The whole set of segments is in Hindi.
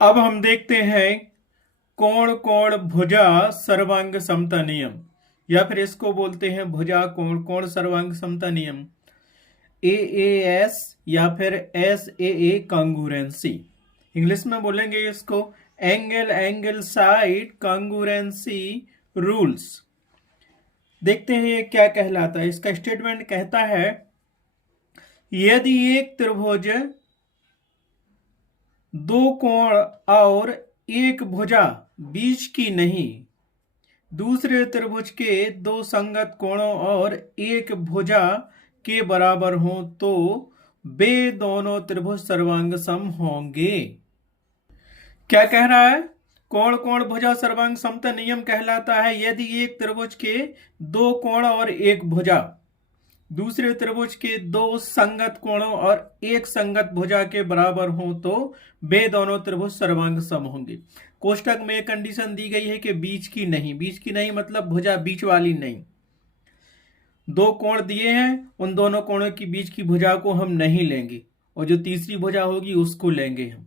अब हम देखते हैं कोण कोण भुजा सर्वांग समता नियम, या फिर इसको बोलते हैं भुजा कोण कोण सर्वांग समता नियम, AAS या फिर SAA कांगुरेंसी। इंग्लिश में बोलेंगे इसको एंगल एंगल साइड कांगुरेंसी रूल्स। देखते हैं ये क्या कहलाता है। इसका स्टेटमेंट कहता है यदि एक त्रिभुज दो कोण और एक भुजा बीच की नहीं, दूसरे त्रिभुज के दो संगत कोणों और एक भुजा के बराबर हो तो वे दोनों त्रिभुज सर्वांग सम होंगे। क्या कह रहा है? कोण कोण भुजा सर्वांग समता नियम कहलाता है यदि एक त्रिभुज के दो कोण और एक भुजा दूसरे त्रिभुज के दो संगत कोणों और एक संगत भुजा के बराबर हो तो वे दोनों त्रिभुज सर्वांग सम होंगे। कोष्टक में एक कंडीशन दी गई है कि बीच की नहीं। बीच की नहीं मतलब भुजा बीच वाली नहीं। दो कोण दिए हैं, उन दोनों कोणों की बीच की भुजा को हम नहीं लेंगे और जो तीसरी भुजा होगी उसको लेंगे हम।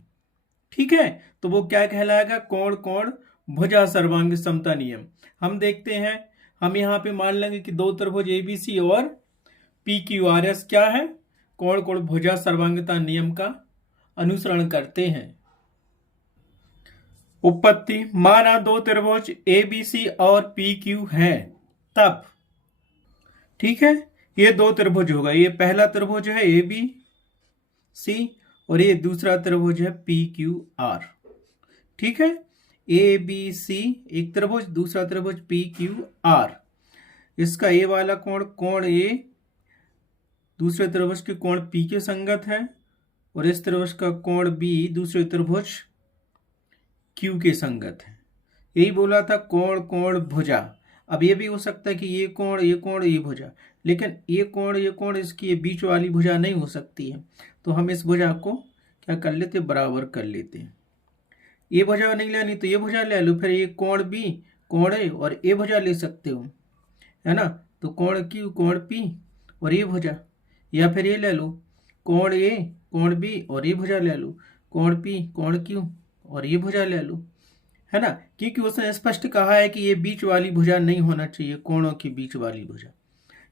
ठीक है, तो वो क्या कहलाएगा? कोण कोण भुजा सर्वांग समता नियम। हम देखते हैं, हम यहाँ पे मान लेंगे कि दो त्रिभुज ABC और PQRS क्या है? कोण कोण भुजा सर्वांगता नियम का अनुसरण करते हैं। उत्पत्ति, माना दो त्रिभुज ABC और PQ हैं, तब ठीक है, ये दो त्रिभुज होगा। ये पहला त्रिभुज है ABC और ये दूसरा त्रिभुज है PQR। ठीक है, ABC एक त्रिभुज, दूसरा त्रिभुज PQR। इसका ए वाला कोण कोण A दूसरे त्रिभुज के कोण P के संगत है और इस त्रिभुज का कोण B दूसरे त्रिभुज Q के संगत है। यही बोला था कोण कोण भुजा। अब ये भी हो सकता है कि ये कोण ये भुजा, लेकिन ये कोण इसकी ये बीच वाली भुजा नहीं हो सकती है, तो हम इस भुजा को क्या कर लेते? बराबर कर लेते हैं। ये भुजा नहीं लेनी तो ये भुजा ले लो, फिर ये कोण B कोण A और ये भुजा ले सकते हो, है ना? तो कोण Q कोण P और ये भुजा, या फिर ये ले लो कोण A कोण B और ये भुजा ले लो, कोण P कोण Q और ये भुजा ले लो, है ना? क्योंकि उसने स्पष्ट कहा है कि ये बीच वाली भुजा नहीं होना चाहिए, कोणों की बीच वाली भुजा।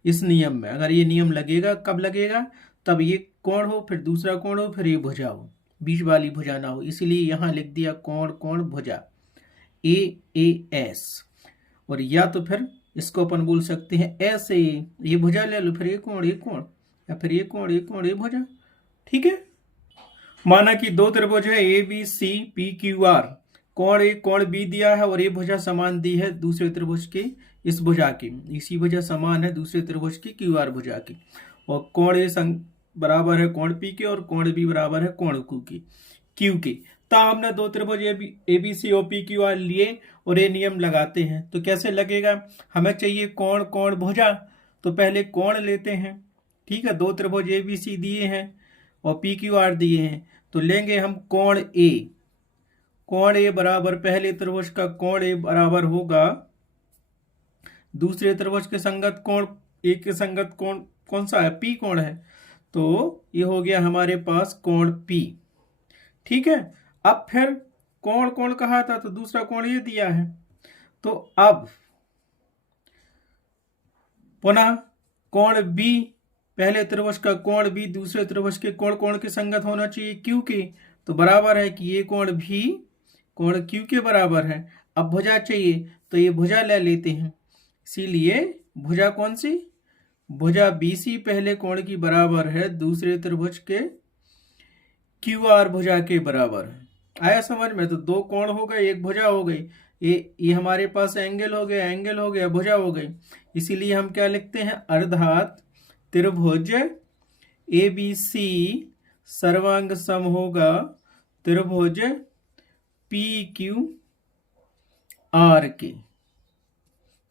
इस नियम में अगर ये नियम लगेगा, कब लगेगा? तब ये कोण हो, फिर दूसरा कोण हो, फिर ये भुजा हो, बीच वाली भुजा ना हो। इसलिए यहां लिख दिया कोण कोण भुजा AAS। और या तो फिर इसको अपन बोल सकते हैं ऐसे, ये भुजा ले लो, फिर ये कोण या फिर ये कोण ये भुजा। ठीक है, माना कि दो त्रिभुज है ABC PQR, कोण A कोण B दिया है और ये भुजा समान दी है दूसरे त्रिभुज के इस भुजा की, इसी भुजा समान है दूसरे त्रिभुज की QR भुजा की, और कोण A बराबर है कोण P के और कोण B बराबर है कोण Q के। तो हमने दो त्रिभुज ABC और PQR लिए और ये नियम लगाते हैं। तो कैसे लगेगा? हमें चाहिए कोण कोण भुजा, तो पहले कोण लेते हैं। ठीक है, दो त्रिभुज ABC दिए हैं और PQR दिए हैं, तो लेंगे हम कोण A। कोण A बराबर पहले त्रिभुज का कोण A बराबर होगा दूसरे त्रिभुज के संगत कोण A के संगत कोण कौन सा है? P कोण है, तो ये हो गया हमारे पास कोण P। ठीक है, अब फिर कोण कोण कहा था तो दूसरा कोण ये दिया है, तो अब पुनः कोण B, पहले त्रिभुज का कोण B दूसरे त्रिभुज के कोण के संगत होना चाहिए Q के, तो बराबर है कि ये कोण भी कोण Q के बराबर है। अब भुजा चाहिए तो ये भुजा ले लेते हैं, इसीलिए भुजा कौन सी? भुजा BC पहले कोण की बराबर है दूसरे त्रिभुज के QR भुजा के बराबर है। आया समझ में? तो दो कोण हो गए, एक भुजा हो गई, ये हमारे पास एंगल हो गया भुजा हो गई। इसीलिए हम क्या लिखते हैं? अर्थात त्रिभुज ABC सर्वांग सम होगा त्रिभुज PQR के।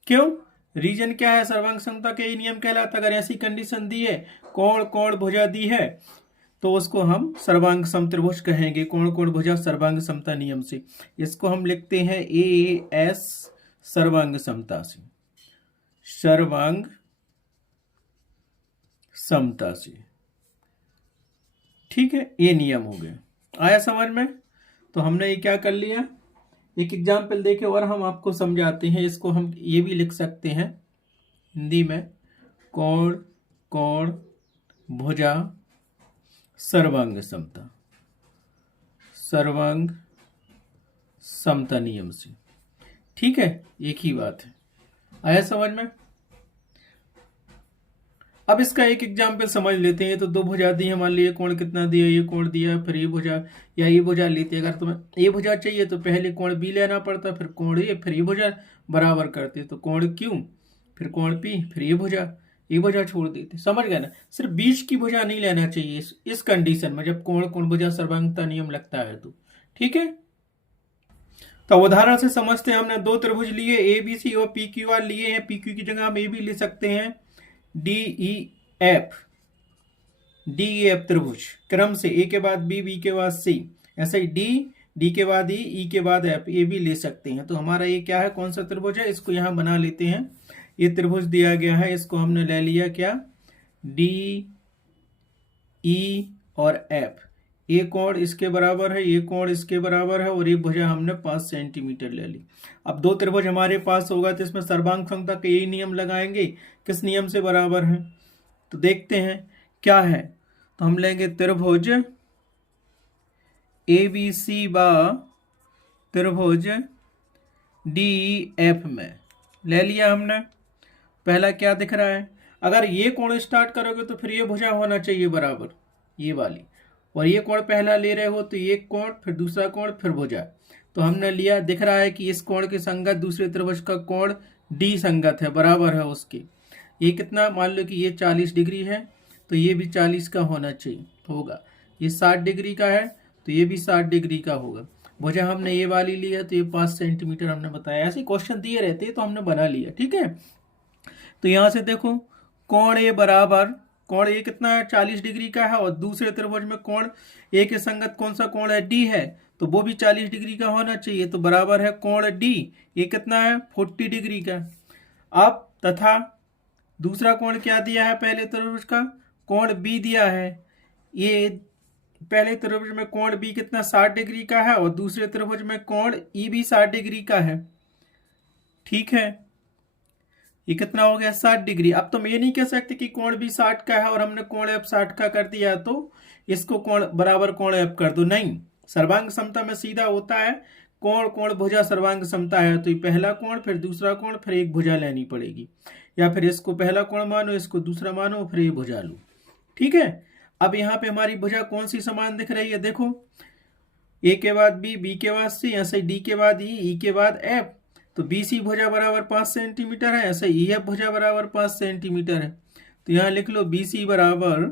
क्यों? रीजन क्या है? सर्वांग समता के नियम कहलाता। अगर ऐसी कंडीशन दी है, कोण कोण भुजा दी है, तो उसको हम सर्वांग सम त्रिभुज कहेंगे, कोण कोण भुजा सर्वांग समता नियम से। इसको हम लिखते हैं AAS सर्वांग समता से, सर्वांग समता से। ठीक है, ये नियम हो गए। आया समझ में? तो हमने ये क्या कर लिया, एक एग्जाम्पल देखे और हम आपको समझाते हैं। इसको हम ये भी लिख सकते हैं हिंदी में, कोण कोण भुजा सर्वांग समता, सर्वांग समता नियम से। ठीक है, एक ही बात है। आया समझ में? अब इसका एक एग्जाम्पल समझ लेते हैं। तो दो भुजा दी है, मान लीजिए कोण कितना दिया, ये कोण दिया, फिर ये भुजा या ये भुजा लेते। अगर तुम्हें ये भुजा चाहिए तो पहले कोण बी लेना पड़ता, फिर कोण ए, फिर ये भुजा बराबर करते। तो कोण क्यू, फिर कोण पी, फिर ये भुजा छोड़ देते। समझ गए ना? सिर्फ बीच की भुजा नहीं लेना चाहिए इस कंडीशन में, जब कोण कोण भुजा सर्वांगता नियम लगता है तो। ठीक है, तो उदाहरण से समझते हैं। हमने दो त्रिभुज लिए, ए बी सी और पी क्यू आर लिए हैं। पी क्यू की जगह हम ए भी ले सकते हैं, डी ई एफ त्रिभुज क्रम से, ए के बाद बी, बी के बाद सी, ऐसे ही डी के बाद ई के बाद एफ, ये भी ले सकते हैं। तो हमारा ये क्या है, कौन सा त्रिभुज है, इसको यहां बना लेते हैं। ये त्रिभुज दिया गया है, इसको हमने ले लिया क्या, डी ई और एफ। ये कोण इसके बराबर है, ये कोण इसके बराबर है, और ये भुजा हमने 5 सेंटीमीटर ले ली। अब दो त्रिभुज हमारे पास होगा तो इसमें सर्वांग समता का यही नियम लगाएंगे, किस नियम से बराबर है। तो देखते हैं क्या है। तो हम लेंगे त्रिभुज ए बी सी बा त्रिभुज डी एफ में ले लिया हमने। पहला क्या दिख रहा है, अगर ये कोण स्टार्ट करोगे तो फिर ये भुजा होना चाहिए बराबर, ये वाली, और ये कोण पहला ले रहे हो तो ये कोण, फिर दूसरा कोण, फिर भुजा। तो हमने लिया, दिख रहा है कि इस कोण के संगत दूसरे त्रिभुज का कोण डी संगत है, बराबर है उसके। ये कितना, मान लो कि ये 40 डिग्री है तो ये भी 40 का होना चाहिए, होगा। ये 60 डिग्री का है तो ये भी 60 डिग्री का होगा। भुजा हमने ये वाली लिया तो ये 5 सेंटीमीटर हमने बताया। ऐसे क्वेश्चन दिए रहते हैं तो हमने बना लिया। ठीक है, तो यहां से देखो, कोण ए बराबर, कोण ए कितना है, 40 डिग्री का है, और दूसरे त्रिभुज में कोण ए के संगत कौन सा कोण है, डी है, तो वो भी 40 डिग्री का होना चाहिए। तो बराबर है कोण डी, ये कितना है, 40 डिग्री का। अब तथा दूसरा कोण क्या दिया है, पहले त्रिभुज का कोण बी दिया है। ये पहले त्रिभुज में कोण बी कितना, 60 डिग्री का है, और दूसरे त्रिभुज में कोण ई भी 60 डिग्री का है। ठीक है, ये कितना हो गया, 60 डिग्री। अब तुम ये नहीं कह सकते कि कोण भी 60 का है और हमने कोण एफ 60 का कर दिया तो इसको कोण बराबर कोण एफ कर दो, नहीं। सर्वांग समता में सीधा होता है, कोण कोण भुजा सर्वांग समता है तो ये पहला कोण, फिर दूसरा कोण, फिर एक भुजा लेनी पड़ेगी, या फिर इसको पहला कोण मानो, इसको दूसरा मानो, फिर ये भुजा लो। ठीक है, अब यहाँ पे हमारी भुजा कौन सी समान दिख रही है, देखो, ए के बाद बी, बी के बाद सी, ऐसे डी के बाद ई के बाद एफ। तो बी सी भुजा बराबर 5 सेंटीमीटर है, ऐसे ई एफ भुजा बराबर 5 सेंटीमीटर है। तो यहाँ लिख लो बी सी बराबर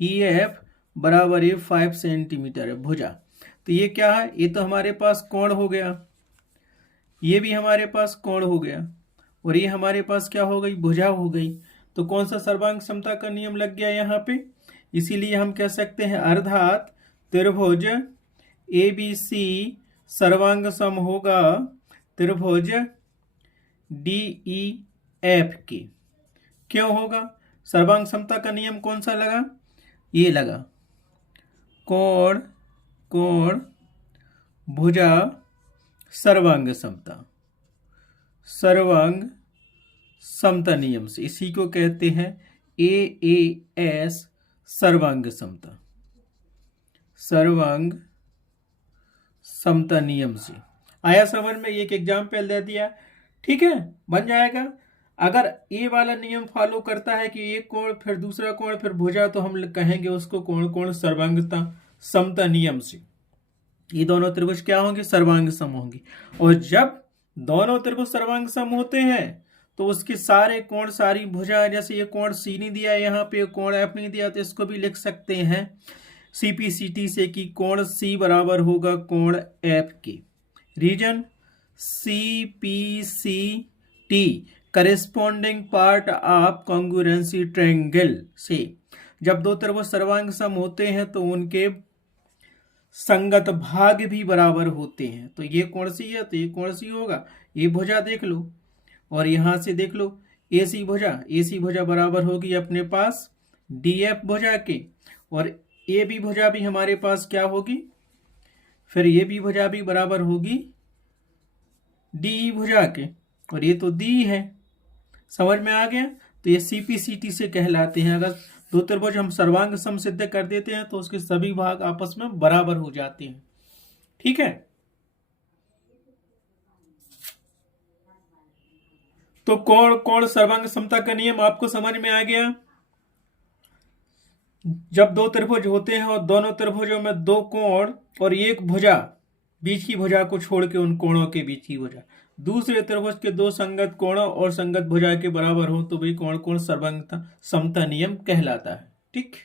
ई एफ बराबर ये 5 सेंटीमीटर है भुजा। तो ये क्या है, ये तो हमारे पास कोण हो गया, ये भी हमारे पास कोण हो गया, और ये हमारे पास क्या हो गई, भुजा हो गई। तो कौन सा सर्वांग समता का नियम लग गया यहाँ पे, इसीलिए हम कह सकते हैं अर्थात त्रिभुज ए बी सी सर्वांग सम होगा त्रिभुज डी ई एफ के। क्यों होगा, सर्वांग समता का नियम कौन सा लगा, ये लगा, कोण कोण भुजा सर्वांग समता, सर्वांग समता नियम से। इसी को कहते हैं AAS सर्वांग समता, सर्वांग समता नियम से। आया समझ में, एक एग्जाम्पल दे दिया। ठीक है, बन जाएगा। अगर ये वाला नियम फॉलो करता है कि एक कोण फिर दूसरा कोण फिर भुजा, तो हम कहेंगे उसको कोण कोण सर्वांगता समता नियम से। ये दोनों त्रिभुज क्या होंगे, सर्वांग सम होंगे। और जब दोनों त्रिभुज सर्वांग सम होते हैं तो उसके सारे कोण, सारी भुजा, जैसे ये कोण सी नहीं दिया यहाँ पे, कोण एफ नहीं दिया, तो इसको भी लिख सकते हैं CPCT से कि कोण सी बराबर होगा कोण एफ के। Reason CPCT corresponding part of congruency triangle से। जब दो त्रिभुज सर्वांग सम होते हैं तो उनके संगत भाग भी बराबर होते हैं। तो ये कोण सी है तो ये कोण सी होगा, ये भुजा देख लो, और यहां से देख लो AC भुजा बराबर होगी अपने पास DF भुजा के, और AB भुजा भी हमारे पास क्या होगी, फिर ये भी भुजा भी बराबर होगी डी भुजा के, और ये तो दी है। समझ में आ गया? तो ये सीपीसीटी से कहलाते हैं। अगर दो त्रिभुज हम सर्वांग सम सिद्ध कर देते हैं तो उसके सभी भाग आपस में बराबर हो जाते हैं। ठीक है, तो कोण कोण सर्वांग समता का नियम आपको समझ में आ गया। जब दो त्रिभुज होते हैं और दोनों त्रिभुजों में दो कोण और एक भुजा, बीच की भुजा को छोड़ के उन कोणों के बीच की भुजा दूसरे त्रिभुज के दो संगत कोणों और संगत भुजा के बराबर हो तो वही कोण कोण सर्वांग समता नियम कहलाता है। ठीक।